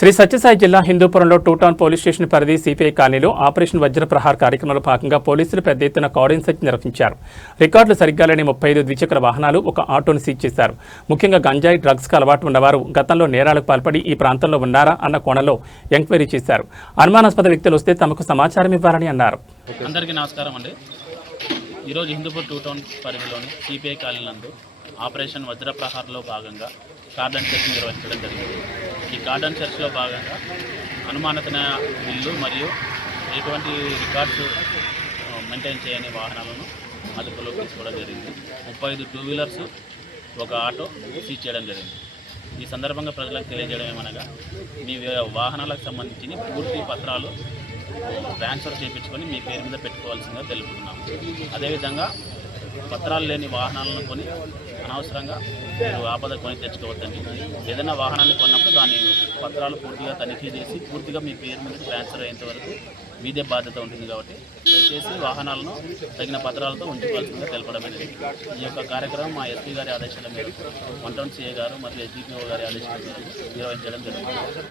శ్రీ సత్యసాయి జిల్లా హిందూపురంలో two town police station పరిధి CPI కాలనీలో ఆపరేషన్ వజ్రప్రహార్ కార్యక్రమంలో భాగంగా పోలీసులు పెద్ద ఎత్తున కార్డన్ సెర్చ్ నిర్వహించారు. రికార్డులు సరిగ్గా లేని 35 ద్విచక్ర వాహనాలు, ఒక ఆటోను సీజ్ చేశారు. ముఖ్యంగా గంజాయి, డ్రగ్స్కు అలవాటు ఉన్నవారు గతంలో నేరాలకు పాల్పడి ఈ ప్రాంతంలో ఉన్నారా అన్న కోణంలో ఎంక్వైరీ చేశారు. అనుమానాస్పద వ్యక్తులు వస్తే తమకు సమాచారం ఇవ్వాలని అన్నారు. అందరికీ నమస్కారం అండి. ఈరోజు హిందూపూర్ టూటౌన్ పరిధిలోని సిపిఐ కాలనీ నందు ఆపరేషన్ వజ్రప్రహార్లో భాగంగా కార్డన్ సెర్చ్ నిర్వహించడం జరిగింది. ఈ కార్డన్ సెర్చ్లో భాగంగా అనుమానితమైన బిల్లు మరియు ఎటువంటి రికార్డ్స్ మెయింటైన్ చేయని వాహనాలను అదుపులోకి తీసుకోవడం జరిగింది. 35 టూ వీలర్స్, ఒక ఆటో సీజ్ చేయడం జరిగింది. ఈ సందర్భంగా ప్రజలకు తెలియజేయడం ఏమనగా, మీ వాహనాలకు సంబంధించిన పూర్తి పత్రాలు ట్రాన్స్ఫర్ చేయించుకొని మీ పేరు మీద పెట్టుకోవాల్సిందిగా తెలుపుతున్నాము. అదేవిధంగా పత్రాలు లేని వాహనాలను కొని అనవసరంగా మీరు ఆపద కొని తెచ్చుకోవద్దండి. ఏదైనా వాహనాన్ని కొన్నప్పుడు దాని పత్రాలు పూర్తిగా తనిఖీ చేసి పూర్తిగా మీ పేరు మీద ట్రాన్స్ఫర్ అయ్యేంత వరకు మీదే బాధ్యత ఉంటుంది. కాబట్టి దయచేసి వాహనాలను తగిన పత్రాలతో ఉంచుకోవాల్సిందిగా తెలపడమైనది. ఈ యొక్క కార్యక్రమం మా ఎస్పీ గారి ఆదేశాల మేరకు 1 టౌన్ సిఐ గారు మరియు ఎస్డిపిఓ గారి ఆదేశాల మేరకు నిర్వహించడం జరుగుతుంది.